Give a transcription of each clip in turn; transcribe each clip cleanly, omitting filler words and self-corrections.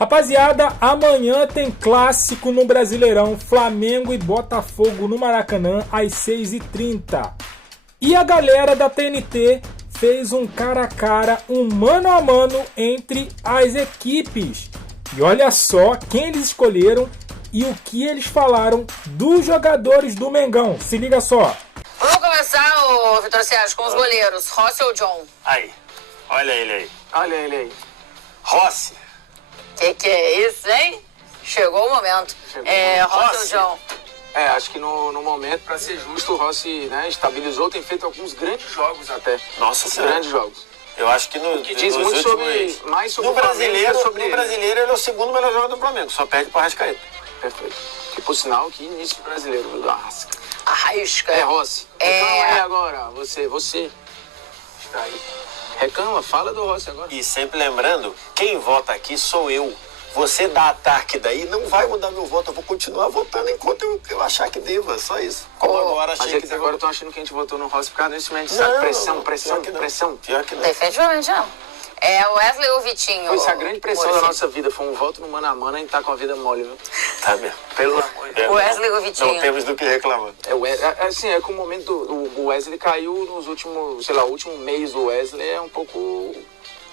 Rapaziada, amanhã tem clássico no Brasileirão, Flamengo e Botafogo no Maracanã às 6h30. E a galera da TNT fez um cara a cara, um mano a mano entre as equipes. E olha só quem eles escolheram e o que eles falaram dos jogadores do Mengão. Se liga só. Vamos começar, ô Vitor Sérgio, com os goleiros, Rossi ou John? Aí, olha ele aí. Olha ele aí. Rossi. Que é isso, hein? Chegou o momento. Rossi ou John? Acho que no momento, para ser justo, o Rossi, né, estabilizou, tem feito alguns grandes jogos até. Nossa Senhora. Grandes jogos. Eu acho que que diz muito mais sobre no o Flamengo brasileiro, no brasileiro ele é o segundo melhor jogador do Flamengo, só perde para Arrascaeta. Perfeito. Que por sinal, que início de brasileiro, viu, do Arrasca. Arrasca. Rossi. Reclama agora, você. Está aí. Reclama, fala do Rossi agora. E sempre lembrando, quem vota aqui sou eu. Você dá ataque daí, não vai mudar meu voto. Eu vou continuar votando enquanto eu achar que deva. Só isso. Como agora achei Mas agora estão achando que a gente votou no Rossi por causa desse momento, sabe? Pressão. Pior que não. Definitivamente não. O Wesley ou o Vitinho? Pois a grande pressão da nossa vida foi um voto no mano a mano, a gente tá com a vida mole, viu? Tá mesmo. Pelo amor de Deus. Wesley ou o Vitinho? Não temos do que reclamar. É que o momento o Wesley caiu nos últimos, o último mês do Wesley é um pouco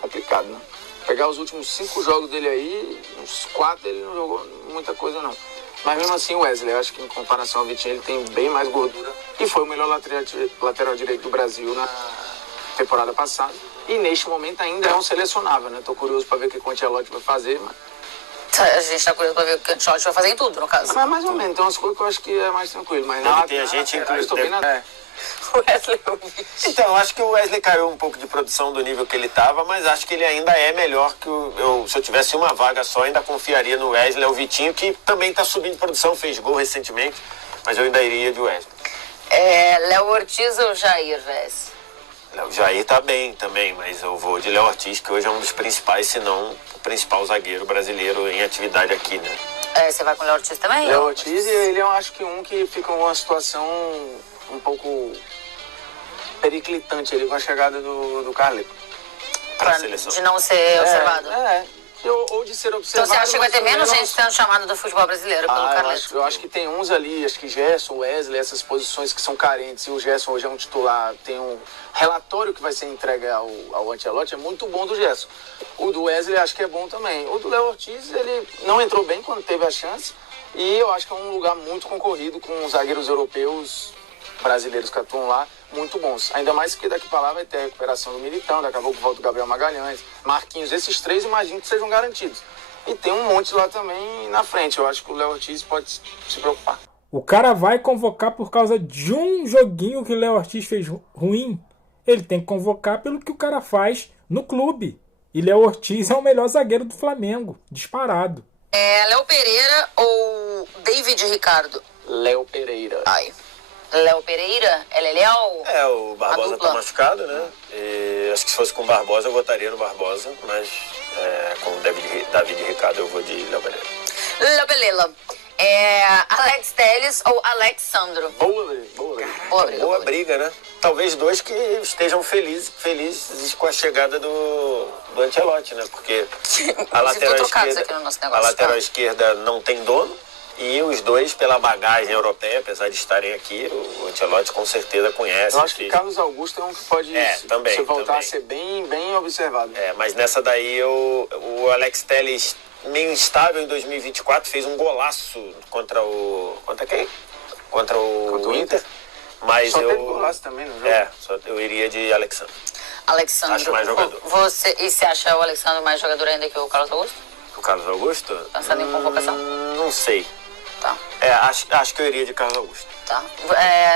complicado, né? Pegar os últimos 5 jogos dele aí, uns 4 ele não jogou muita coisa não. Mas mesmo assim o Wesley, eu acho que em comparação ao Vitinho, ele tem bem mais gordura. E foi o melhor lateral direito do Brasil na temporada passada. E neste momento ainda é um selecionável, né? Tô curioso para ver o que o Ancelotti vai fazer, mas... A gente tá curioso pra ver o que o Ancelotti vai fazer em tudo, no caso. Mas mais ou menos, tem umas coisas que eu acho que é mais tranquilo. Mas tem gente inclusive. Wesley ou o Vitinho? Então, eu acho que o Wesley caiu um pouco de produção do nível que ele estava, mas acho que ele ainda é melhor que se eu tivesse uma vaga só, ainda confiaria no Wesley ou o Vitinho, que também está subindo de produção, fez gol recentemente, mas eu ainda iria de Wesley. Léo Ortiz ou Jair, Vez? O Jair tá bem também, mas eu vou de Léo Ortiz, que hoje é um dos principais, se não o principal zagueiro brasileiro em atividade aqui, né? Você vai com o Léo Ortiz também? Léo Ortiz, ele eu acho que que fica numa situação um pouco periclitante ali com a chegada do Carleto. Pra seleção. De não ser observado? Ou de ser observado. Então você acha que vai ter menos gente sendo chamada do futebol brasileiro pelo Carleto? Eu acho que tem uns ali, acho que Gerson, Wesley, essas posições que são carentes, e o Gerson hoje é um titular, tem um relatório que vai ser entregue ao Ancelotti, é muito bom do Gerson. O do Wesley acho que é bom também. O do Léo Ortiz, ele não entrou bem quando teve a chance, e eu acho que é um lugar muito concorrido com os zagueiros europeus, brasileiros que atuam lá, muito bons. Ainda mais que daqui para lá vai ter a recuperação do Militão, daqui a pouco volta o Gabriel Magalhães, Marquinhos, esses 3 imagino que sejam garantidos. E tem um monte lá também na frente, eu acho que o Léo Ortiz pode se preocupar. O cara vai convocar por causa de um joguinho que o Léo Ortiz fez ruim. Ele tem que convocar pelo que o cara faz no clube. E Léo Ortiz é o melhor zagueiro do Flamengo, disparado. Léo Pereira ou David Ricardo? Léo Pereira. Léo Pereira? Léo? O Barbosa tá machucado, né? E acho que se fosse com o Barbosa, eu votaria no Barbosa, mas com o David Ricardo eu vou de Léo Pereira. Léo Pereira. Alex Telles ou Alexandro? Boa briga, né? Talvez 2 que estejam felizes com a chegada do Ancelotti, né? Porque a lateral esquerda não tem dono. E os 2, pela bagagem europeia, apesar de estarem aqui, o Ancelotti com certeza conhece. Eu acho que Carlos Augusto é um que pode também voltar a ser bem observado. Mas nessa daí o Alex Telles, meio instável em 2024, fez um golaço contra quem? Contra o Inter. Mas só teve golaço também no jogo. Eu iria de Alexandre. Acho mais jogador. E você acha o Alexandre mais jogador ainda que o Carlos Augusto? O Carlos Augusto? Pensando em convocação? Não sei. Tá. Acho que eu iria de Carlos Augusto. Tá.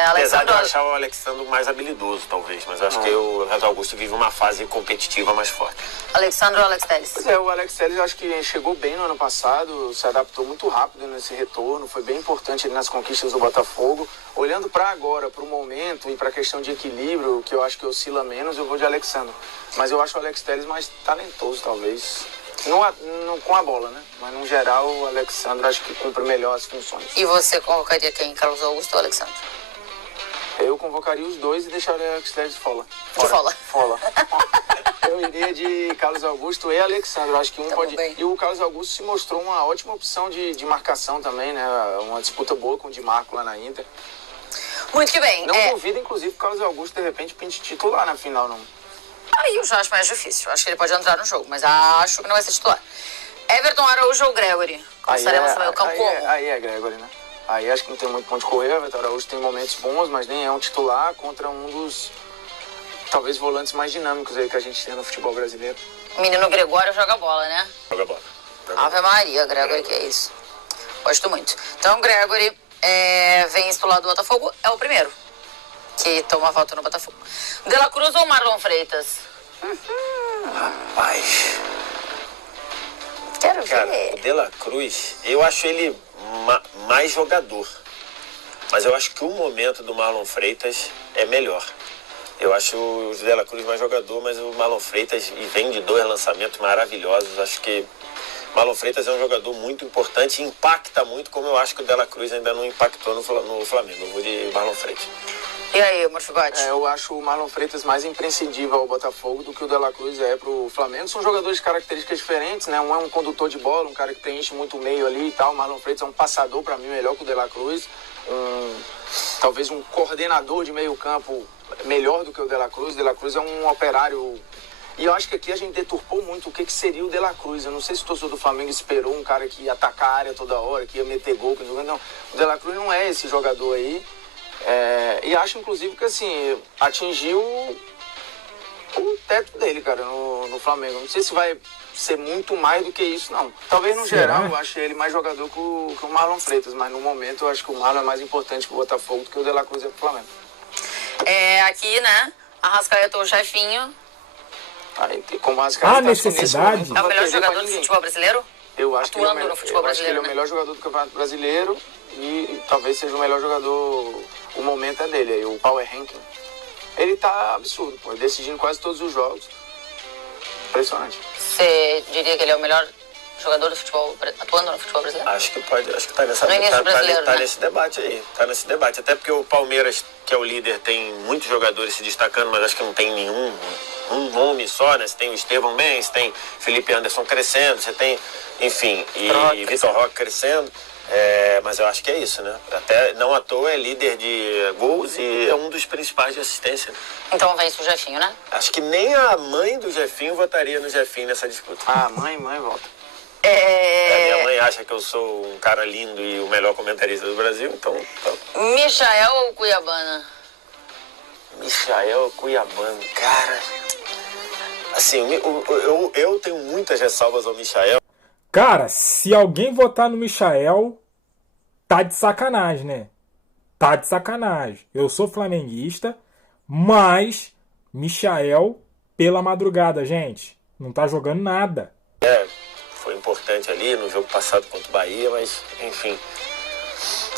Apesar de eu achar o Alexandre mais habilidoso, talvez. Mas acho que o Carlos Augusto vive uma fase competitiva mais forte. Alexandre ou Alex Telles? Pois o Alex Telles eu acho que chegou bem no ano passado, se adaptou muito rápido nesse retorno, foi bem importante ali nas conquistas do Botafogo. Olhando para agora, para o momento e para a questão de equilíbrio, que eu acho que oscila menos, eu vou de Alexandre. Mas eu acho o Alex Telles mais talentoso, talvez. Não com a bola, né? Mas, no geral, o Alexandre acho que cumpre melhor as funções. E você convocaria quem? Carlos Augusto ou Alexandre? Eu eu convocaria os dois e deixaria o Alex fora. Fora. Eu iria de Carlos Augusto e Alexandre. Eu acho que um pode... Bem. E o Carlos Augusto se mostrou uma ótima opção de marcação também, né? Uma disputa boa com o Di Marco lá na Inter. Muito que bem. Não duvido, inclusive, que o Carlos Augusto, de repente, pinte titular na final, não. Aí eu já acho mais difícil. Acho que ele pode entrar no jogo, mas acho que não vai ser titular. Everton, Araújo ou Gregory? Começaremos no meio campo como? Aí é Gregory, né? Aí acho que não tem muito ponto de correr. O Everton Araújo tem momentos bons, mas nem é um titular contra um dos, talvez, volantes mais dinâmicos aí que a gente tem no futebol brasileiro. O menino Gregório joga bola, né? Joga bola. Ave Maria, Gregory, que é isso. Gosto muito. Então, Gregory vem do lado do Botafogo, é o primeiro que toma volta no Botafogo. De La Cruz ou Marlon Freitas? Rapaz... Quero ver. Cara, o De La Cruz, eu acho ele mais jogador. Mas eu acho que o momento do Marlon Freitas é melhor. Eu acho o De La Cruz mais jogador, mas o Marlon Freitas vem de 2 lançamentos maravilhosos. Acho que Marlon Freitas é um jogador muito importante e impacta muito, como eu acho que o De La Cruz ainda não impactou no Flamengo. Eu vou de Marlon Freitas. E aí, Morfigode? Eu acho o Marlon Freitas mais imprescindível ao Botafogo do que o De La Cruz é pro Flamengo. São jogadores de características diferentes, né? Um é um condutor de bola, um cara que preenche muito o meio ali e tal. O Marlon Freitas é um passador, para mim, melhor que o De La Cruz. Talvez um coordenador de meio campo melhor do que o De La Cruz. O De La Cruz é um operário. E eu acho que aqui a gente deturpou muito o que seria o De La Cruz. Eu não sei se o torcedor do Flamengo esperou um cara que ia atacar a área toda hora, que ia meter gol. Não, o De La Cruz não é esse jogador aí. E acho, inclusive, que assim, atingiu o teto dele, cara, no Flamengo. Não sei se vai ser muito mais do que isso, não. Talvez, no geral, eu acho ele mais jogador que o Marlon Freitas, mas no momento eu acho que o Marlon é mais importante pro Botafogo do que o De La Cruz é pro Flamengo. Aqui, né, Arrascaeta ou Jefinho. Aí, como Arrascaeta necessidade. É o melhor jogador do futebol brasileiro? Eu acho que ele no futebol brasileiro, é o melhor jogador do Campeonato Brasileiro e talvez seja o melhor jogador. O momento é dele, aí, o Power Ranking. Ele tá absurdo, pô, decidindo quase todos os jogos. Impressionante. Você diria que ele é o melhor jogador do futebol, atuando no futebol brasileiro? Acho que pode, acho que tá nesse debate aí. Tá nesse debate. Até porque o Palmeiras, que é o líder, tem muitos jogadores se destacando, mas acho que não tem um nome só, né? Você tem o Estevão Mendes, tem Felipe Anderson crescendo, você tem, enfim, e Vitor Roque crescendo. Mas eu acho que é isso, né? Até não à toa é líder de gols e é um dos principais de assistência. Então vence o Jefinho, né? Acho que nem a mãe do Jefinho votaria no Jefinho nessa disputa. Mãe volta. Minha mãe acha que eu sou um cara lindo e o melhor comentarista do Brasil, então... Michael ou Cuiabana? Michael Cuiabano, cara... Assim, eu tenho muitas ressalvas ao Michael. Cara, se alguém votar no Michael, tá de sacanagem, né? Tá de sacanagem. Eu sou flamenguista, mas Michael, pela madrugada, gente, não tá jogando nada. Foi importante ali no jogo passado contra o Bahia, mas, enfim...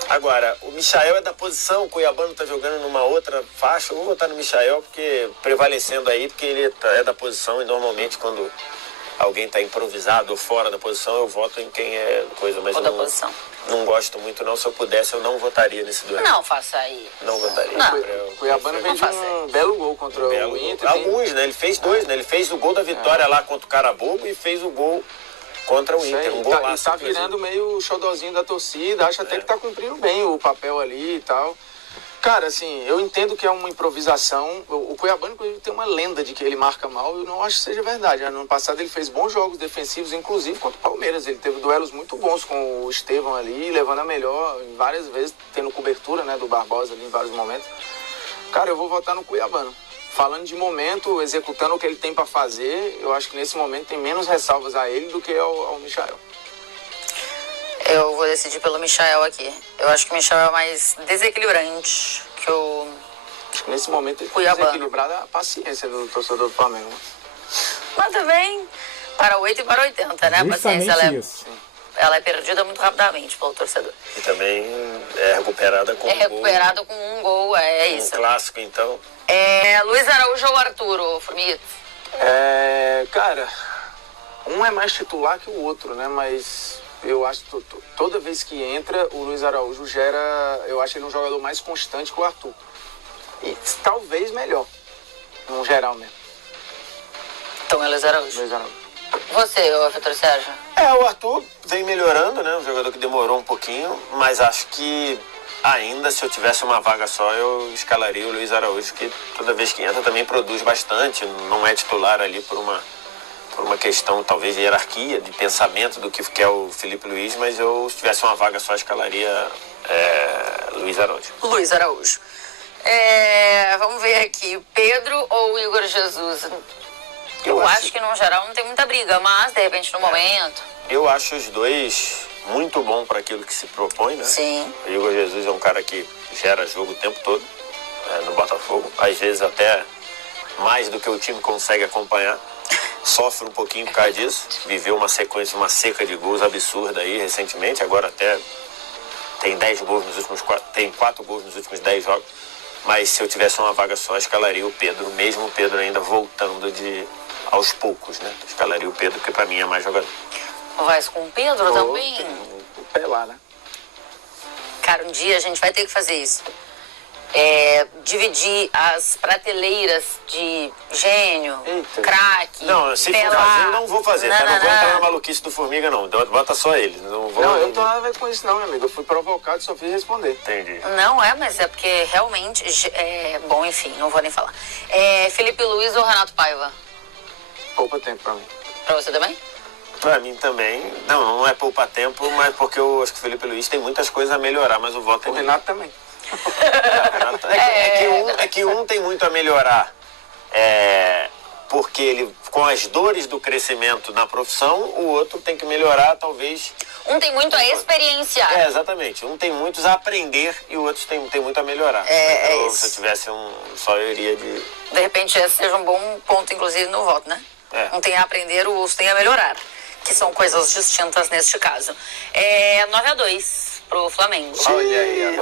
Agora, o Michael é da posição, o Cuiabano tá jogando numa outra faixa. Eu vou votar no Michael, porque prevalecendo aí, porque ele é da posição e normalmente quando alguém tá improvisado ou fora da posição, eu voto em quem é coisa. Mas da posição. Não gosto muito não, se eu pudesse eu não votaria nesse duelo. Não faça aí. Não votaria. O Cuiabano fez um belo gol contra o Inter. Alguns, né? Ele fez 2, né? Ele fez o gol da vitória lá contra o Carabobo e fez o gol contra o Inter, um golaço. Tá virando meio xodozinho da torcida, acho até que tá cumprindo bem o papel ali e tal. Cara, assim, eu entendo que é uma improvisação. O Cuiabano, inclusive, tem uma lenda de que ele marca mal, eu não acho que seja verdade. No ano passado ele fez bons jogos defensivos, inclusive contra o Palmeiras. Ele teve duelos muito bons com o Estevão ali, levando a melhor várias vezes, tendo cobertura, né, do Barbosa ali em vários momentos. Cara, eu vou votar no Cuiabano. Falando de momento, executando o que ele tem para fazer, eu acho que nesse momento tem menos ressalvas a ele do que ao Michael. Eu vou decidir pelo Michael aqui. Eu acho que o Michael é mais desequilibrante que o... Acho que nesse momento ele Cuiabano. tem desequilibrado a paciência do torcedor do Flamengo. Mas também, para 8 e para 80, né? A paciência, ela é perdida muito rapidamente pelo torcedor. E também é recuperada com recuperada com um gol, isso. Um clássico, então. Luiz Araújo ou Arturo, Formiguito? Cara, um é mais titular que o outro, né? Mas eu acho que toda vez que entra, o Luiz Araújo eu acho ele um jogador mais constante que o Arthur. e talvez melhor, no geral mesmo. Então é Luiz Araújo. Luiz Araújo. Você, ô Vitor Sérgio? O Arthur vem melhorando, né? Um jogador que demorou um pouquinho, mas acho que ainda, se eu tivesse uma vaga só, eu escalaria o Luiz Araújo, que toda vez que entra também produz bastante, não é titular ali por uma questão talvez de hierarquia, de pensamento do que é o Felipe Luiz, mas eu, se tivesse uma vaga só, escalaria Luiz Araújo. Luiz Araújo. Vamos ver aqui, Pedro ou Igor Jesus? Eu acho que no geral não tem muita briga, mas de repente no momento... Eu acho os dois muito bom para aquilo que se propõe, né? Sim. O Igor Jesus é um cara que gera jogo o tempo todo no Botafogo, às vezes até mais do que o time consegue acompanhar. Sofre um pouquinho por causa disso, viveu uma sequência, uma seca de gols absurda aí recentemente, agora até tem 10 gols nos últimos 4 gols nos últimos 10 jogos, mas se eu tivesse uma vaga só, escalaria o Pedro, mesmo o Pedro ainda voltando aos poucos, né? Escalaria o Pedro, que pra mim é mais jogador. Vai com o Pedro também? O pé lá, né? Cara, um dia a gente vai ter que fazer isso. Dividir as prateleiras de gênio, craque, não, se for fazer, eu não vou fazer, não vou entrar na maluquice do Formiga, não. Bota só ele. Não, eu não tô nada a ver com isso, não, meu amigo. Eu fui provocado e só fiz responder. Entendi. Não, mas é porque realmente... bom, enfim, não vou nem falar. Felipe Luiz ou Renato Paiva? Poupa tempo pra mim. Pra você também? Pra mim também. Não é poupa tempo, mas porque eu acho que o Felipe Luiz tem muitas coisas a melhorar, mas o voto é... O Renato também. Que um tem muito a melhorar, porque ele, com as dores do crescimento na profissão, o outro tem que melhorar, talvez... Um tem muito a experienciar. Exatamente. Um tem muitos a aprender e o outro tem muito a melhorar. Se eu tivesse só eu iria de... De repente esse seja um bom ponto, inclusive, no voto, né? Um tem a aprender, o outro tem a melhorar. Que são coisas distintas neste caso. 9-2 pro Flamengo. Olha aí,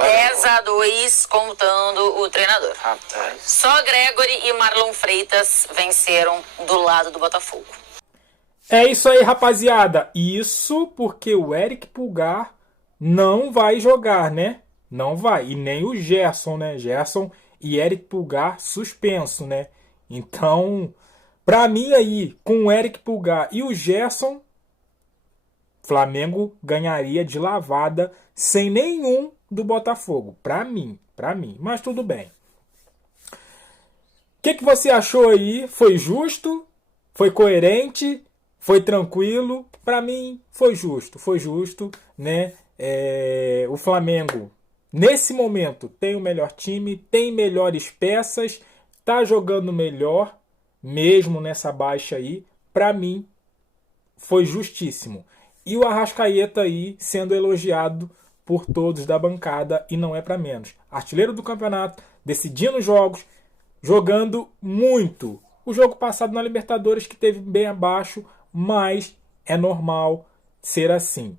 10-2 contando o treinador. Só Gregory e Marlon Freitas venceram do lado do Botafogo. É isso aí, rapaziada. Isso porque o Eric Pulgar não vai jogar, né? Não vai. E nem o Gerson, né? Gerson e Eric Pulgar suspenso, né? Então, pra mim aí, com o Eric Pulgar e o Gerson, Flamengo ganharia de lavada sem nenhum do Botafogo. Pra mim. Mas tudo bem. O que você achou aí? Foi justo? Foi coerente? Foi tranquilo? Pra mim, foi justo, né? O Flamengo, nesse momento, tem o melhor time, tem melhores peças, tá jogando melhor, mesmo nessa baixa aí. Pra mim, foi justíssimo. E o Arrascaeta aí sendo elogiado por todos da bancada, e não é para menos. Artilheiro do campeonato, decidindo jogos, jogando muito. O jogo passado na Libertadores que teve bem abaixo, mas é normal ser assim.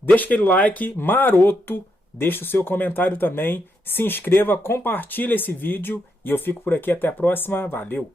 Deixa aquele like maroto, deixa o seu comentário também, se inscreva, compartilha esse vídeo e eu fico por aqui até a próxima. Valeu!